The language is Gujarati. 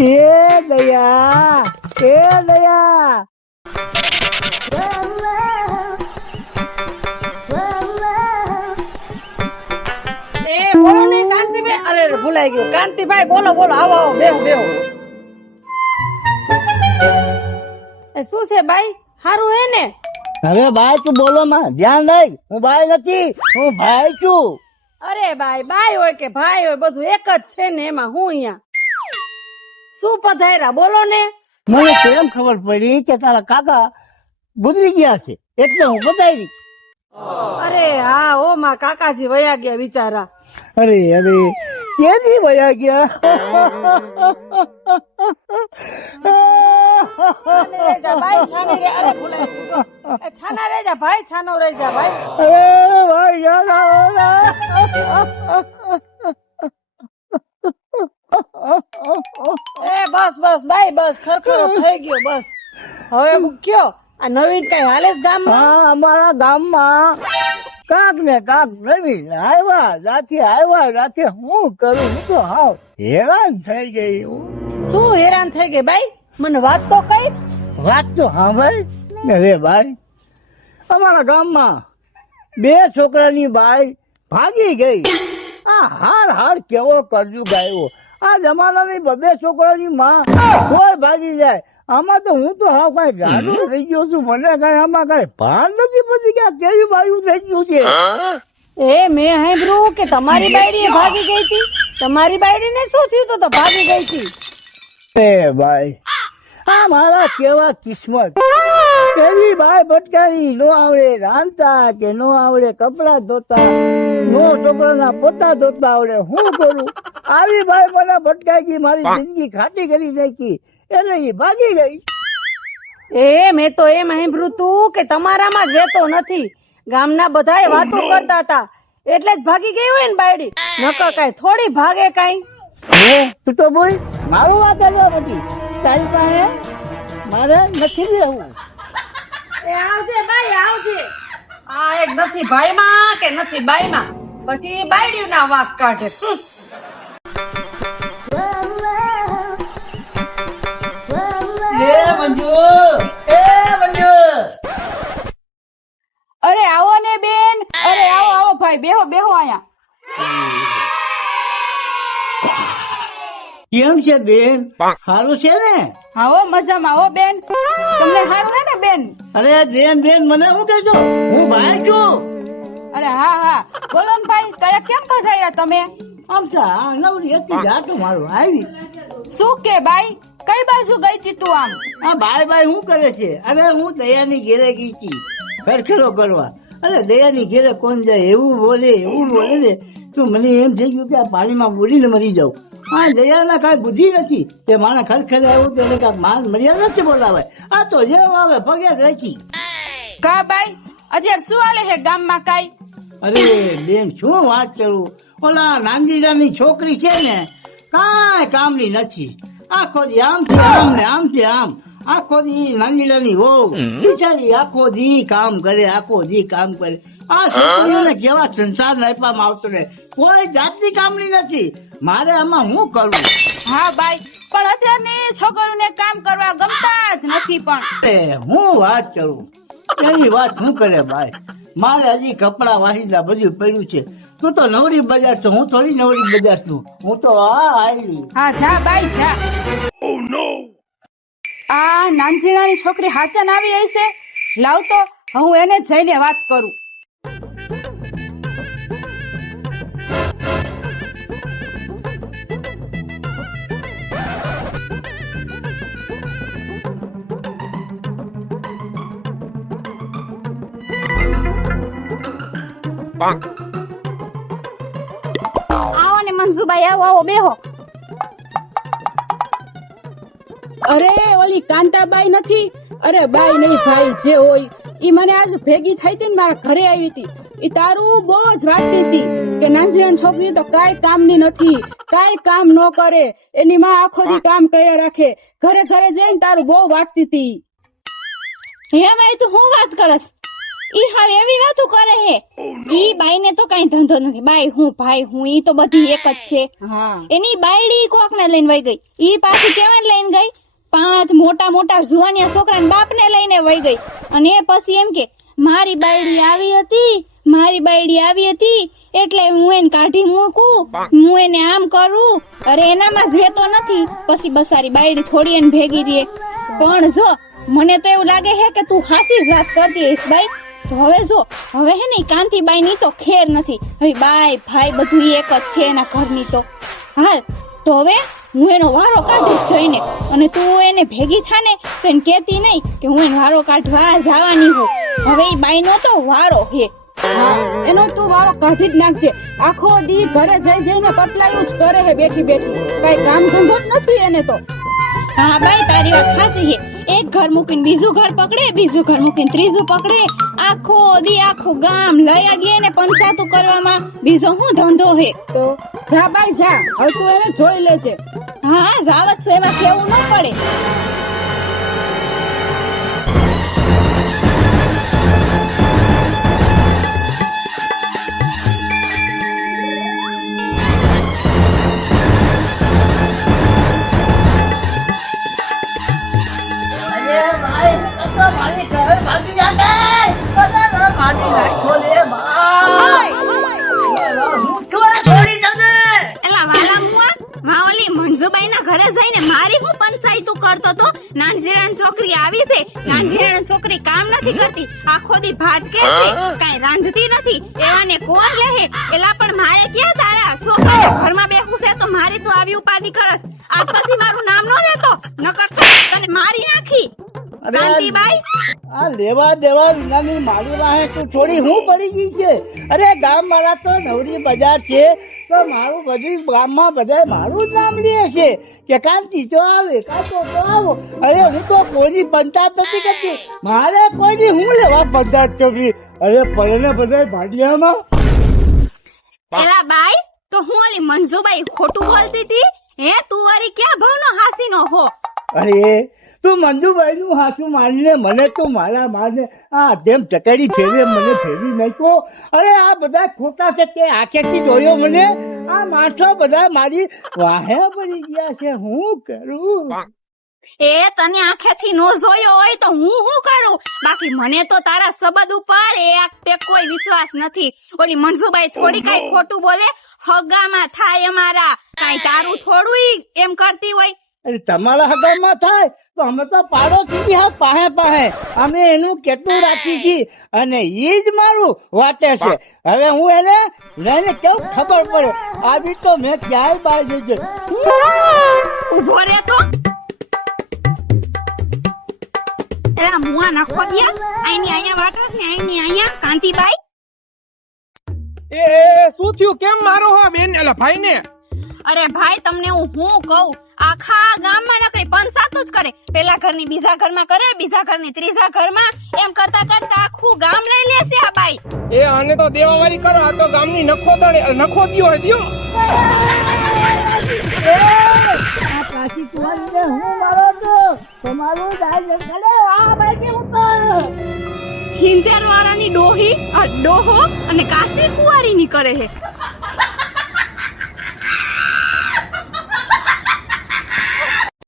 એ દયા એ દયા બોલો ને કાંતિભાઈ. અરે ભૂલાઈ ગયું. કાંતિભાઈ બોલો બોલો. આવો આવો બેહો બેહો. શું છે બાઈ? હારું હે ને? હવે ભાઈ તું બોલો માં ધ્યાન રાખ. હું ભાઈ નથી, હું ભાઈ છું. અરે બાઈ, બાઈ હોય કે ભાઈ હોય બધું એક જ છે ને. એમાં હું અહીંયા શું પધાર્યા બોલો ને. મને કેમ ખબર પડી કે તારા કાકા ગુજરી ગયા છે એટલે હું બતાવી. અરે હા ઓ માં કાકાજી વયા ગયા બિચારા. અરે અરે કેદી વયા ગયા. છાને રહી જા ભાઈ, છાને રે. અરે ભૂલાઈ ગયું. એ છાના રહી જા ભાઈ, છાનો રહી જા ભાઈ. અરે ભાઈ યાદ આવો. એ બસ બસ બાઈ બસ, ખરખરો થઈ ગયો બસ. હવે કયો આ નવીન કઈ હાલે જ ગામમાં? હા અમારા ગામમાં કાક ને કાક નવીન આવ્યા રાતે હું કરું. હું તો હાવ હેરાન થઈ ગઈ. શું હેરાન થઈ ગઈ બાઈ? મને વાત તો કઈ. વાત તો હા ભાઈ. અરે ભાઈ અમારા ગામમાં બે છોકરાની બાઈ ભાગી ગઈ. આ હાર કેવો કરજુ ગાયો. આ જમાનાની બબે છોકરાની માં કોઈ ભાગી જાય. આમાં તો હું તો હાવ કઈ ગાડો થઈ ગયો છું. મને કઈ આમાં કઈ ભાન નથી પછી કે કેવી બાયું થઈ ગયું છે. એ મેં સાંભળ્યું કે તમારી બાયડી ભાગી ગઈ હતી. તમારી બાયડી ને શું થયું તો ભાગી ગઈ હતી? એ ભાઈ આ મારા કેવા કિસ્મત. કેવી બાય ભટકાવી. નો આવડે રાંધતા કે નો આવડે કપડા ધોતા, નો છોકરાના પોતા ધોતા આવડે. હું કરું? આવી બાઈ મને ભટકાઈ ગઈ. મારી જિંદગી ખાટી કરી નાખી એટલે એ ભાગી ગઈ. એ મેં તો એમ સાંભળ્યું તું કે તમારામાં જ વેતો નથી. ગામના બધાએ વાતો કરતા હતા એટલે જ ભાગી ગઈ હોય ને બાયડી. નકર કઈ થોડી ભાગે કઈ. હે તું તો બોલ મારું વાત કરવા બધી તારી પાસે મારે નથી રહેવું. એ આવજે બાઈ આવજે. આ એક નથી ભાઈમાં કે નથી બાઈમાં, પછી બાયડી ના વાંક કાઢે. અરે આવો ને બેન. અરે આવો આવો ભાઈ, બેહો બેહો અહીંયા. કેમ છે બેન? સારું છે ને? આવો મજામાં. આવો બેન, તમને સારું હે ને બેન? અરે બેન બેન મને શું કહેશો? હું ભાઈ છું. અરે હા હા બોલો ને ભાઈ, કયા કેમ પધાર્યા તમે? આમ તો આ નવરી હતી જાતો મારું આવી. શું કે બાઈ, કઈ બાજુ ગઈ તી તું આમ? આ બાય શું કરે છે? અરે હું દયાની ઘેરે ગઈ હતી ખરખેરો કરવા. અરે દયાની ઘેરે કોણ જાય? એવું બોલે ને તો મને એમ થઈ ગયું કે આ પાણીમાં બુડીને મરી જાઉં. હા દયાના કાંઈ બુદ્ધિ નથી કે માણસ ખરખેરે આવ્યું તો એને કાંઈ માન મર્યાદા નથી બોલાવે. આ તો જેમ આવે પગે રાખી. કા બાઈ અત્યારે શું હાલે છે ગામમાં કાઈ? અરે બેન શું વાત કરું. ઓલા નાંદીરાની છોકરી છે ને કાંઈ કામની નથી. આખો દી આમથી આમ ને આમથી આમ. આખો દી નાંદીરાની વહુ બિચારી આખો દી કામ કરે. આ છોકરીઓને કેવા સંસાર નાખવામાં આવતો ને કોઈ જાતની કામની નથી. મારે આમાં હું કરું? હા બાઈ, પણ અત્યારની છોકરીઓને કામ કરવા ગમતા જ નથી. પણ હું વાત કરું એની વાત શું કરે ભાઈ. મારે હજી કપડા વાહિંદા બધું પડ્યું છે. તું તો નવરી બજાર છો, હું થોડી નવરી બજાર છું. હું તો આવી. હા જા બાઈ જા. આ નાનજીણાની છોકરી હાચન આવી હશે. લાવ તો હું એને જઈને વાત કરું. આવો ને મંજુભાઈ, આવો આવો બેહો. અરે ઓલી કાંતાબાઈ નથી? અરે બાઈ નહીં ભાઈ જે હોય ઈ મને આજ ભેગી થઈ હતી ને મારા ઘરે આવી હતી. ઈ તારું બહુ જ વાટતી હતી કે નાનજીની છોકરી તો કાંઈ કામની નથી, કાંઈ કામ ન કરે. એની માં આખો દી કામ કર્યા રાખે. ઘરે ઘરે જઈને તારું બહુ વાટતી હતી. હે ભાઈ તું શું વાત કરસ? ઈ હાવ એવી વાતો કરે હે ઈ બાઈ ને તો કઈ ધંધો નથી બાઈ હું ભાઈ હું ઈ તો બધી એક જ છે હા એની બાયડી કોક ને લઈને વઈ ગઈ ઈ પાછી કેવાને લઈને ગઈ 5 મોટા મોટા જુવાનિયા છોકરાને બાપ ને લઈને વઈ ગઈ અને એ પછી એમ કે મારી બાયડી આવી હતી એટલે હું એને કાઢી મૂકું હું એને આમ કરું અરે એનામાં જ વેતો નથી પછી બસારી બાયડી થોડી એને ભેગી રહે પણ જો મને તો એવું લાગે છે કે તું હાસી જ વાત કરતી હઈશ બાઈ તો હવે હે ને કાંતિબાઈ ની તો ખેર નથી હવે બાઈ ભાઈ બધું એક જ છે એના ઘરની તો હાલ તો હવે હું એનો વારો કાઢીશ જઈને અને તું એને ભેગી થાને તો એને કહેતી નહીં કે હું એનો વારો કાઢવા જવાની હું હવે ઈ બાઈ નો તો વારો હે હા એનો તું વારો કાઢી જ નાખજે આખો દી ઘરે જઈને પટલાયું જ કરે હે બેઠી બેઠી કઈ કામ ધંધો જ નથી એને તો હા બાઈ તારી વાત સાચી છે એક ઘર મૂકીને બીજું ઘર પકડે બીજું ઘર મૂકીને ત્રીજું પકડે આખો દી આખું ગામ લઈ આડીએ ને પંચાયતું કરવામાં બીજો શું ધંધો હે તો જા બાઈ જા હવે તું એને જોઈ લેજે હા જાવત છો એમાં કેવું ન પડે એલા વાલા મુઆ માં ઓલી મંજુબાઈ ના ઘરે જઈને મારી હું પંચાયતું કરતો તો નાનજીરાની છોકરી આવી છે નાનજીરાની છોકરી કામ નથી કરતી આખો દી ભાત કે કાઈ રાંધતી નથી એવાને કોણ લેહે એલા પણ મારે ક્યાં તારા છોકરા ઘરમાં બેહું છે તો મારી તો આવી ઉપાધિ કરસ આ પછી મારું નામ નો લેતો નકર તો તને મારી નાખી કાંતિબાઈ આ લેવા દેવા વિનાની મારું રાહે તું થોડી હું પડી ગઈ છે અરે ગામ મારા તો નવરી બજાર છે તો મારું બધું ગામમાં બધા મારું જ નામ લે છે કે કાંતિ તો આવે કાંતો તો આવો અરે હું તો કોઈની પંચાયત નથી કરતી મારે કોઈની હું લેવા પંચાયત કરવી અરે પડે બધા ભાડિયામાં એલા બાઈ તો હું ઓલી મંજુબાઈ ખોટું બોલતી હતી હે તું વળી ક્યાં ભાવનો હાસીનો હો અરે તું મંજુભાઈ નું હાથું મારીને મને તું મારા મારને આ જેમ ચકડી ફેરવે મને ફેરવી નાખ્યો અરે આ બધા ખોટા છે તે આંખેથી જોયો મને આ માણસો બધા મારી વાહે પડી ગયા છે હું કરું એ તને આંખેથી નો જોયો હોય તો હું શું કરું બાકી મને તો તારા સંબંધ ઉપર એક તે કોઈ વિશ્વાસ નથી ઓલી મંજુબાઈ થોડી કઈ ખોટું બોલે હગામાં થાય અમારા કઈ તારું થોડું એમ કરતી હોય અરે તમારા હગામાં થાય તો અમે તો પાડોશી હા પાહે અમે એનું કેટલું રાખી છીએ અને ઈ જ મારું વાટે છે હવે હું એને લઈને કેવું ખબર પડે આવી તો મેં ક્યાંય બહાર જઈ ઉભો રે તો એલા મુઆ નાખો દિયા આઈની અહીંયા વાટસ ને આઈની અહીંયા કાંતિબાઈ એ શું થયું કેમ મારો હો બેન એલા ભાઈ ને અરે ભાઈ તમને હું કહું આખા ગામમાં નકરી પંચાયત જ કરે પેલા ઘરની બીજા ઘરમાં કરે બીજા ઘરની ત્રીજા ઘરમાં એમ કરતા કરતા આખું ગામ લઈ લેશે આ બાઈ એ આને તો દેવાવારી કરો આ તો ગામની નખો દ્યો દ્યો આ કાશી કુંવરીને હું મારો તો તમારું દાલ કરે આ બાઈ ઉપર હિંજર વાળાની ડોહી ડોહો અને કાશી કુંવારીની કરે હે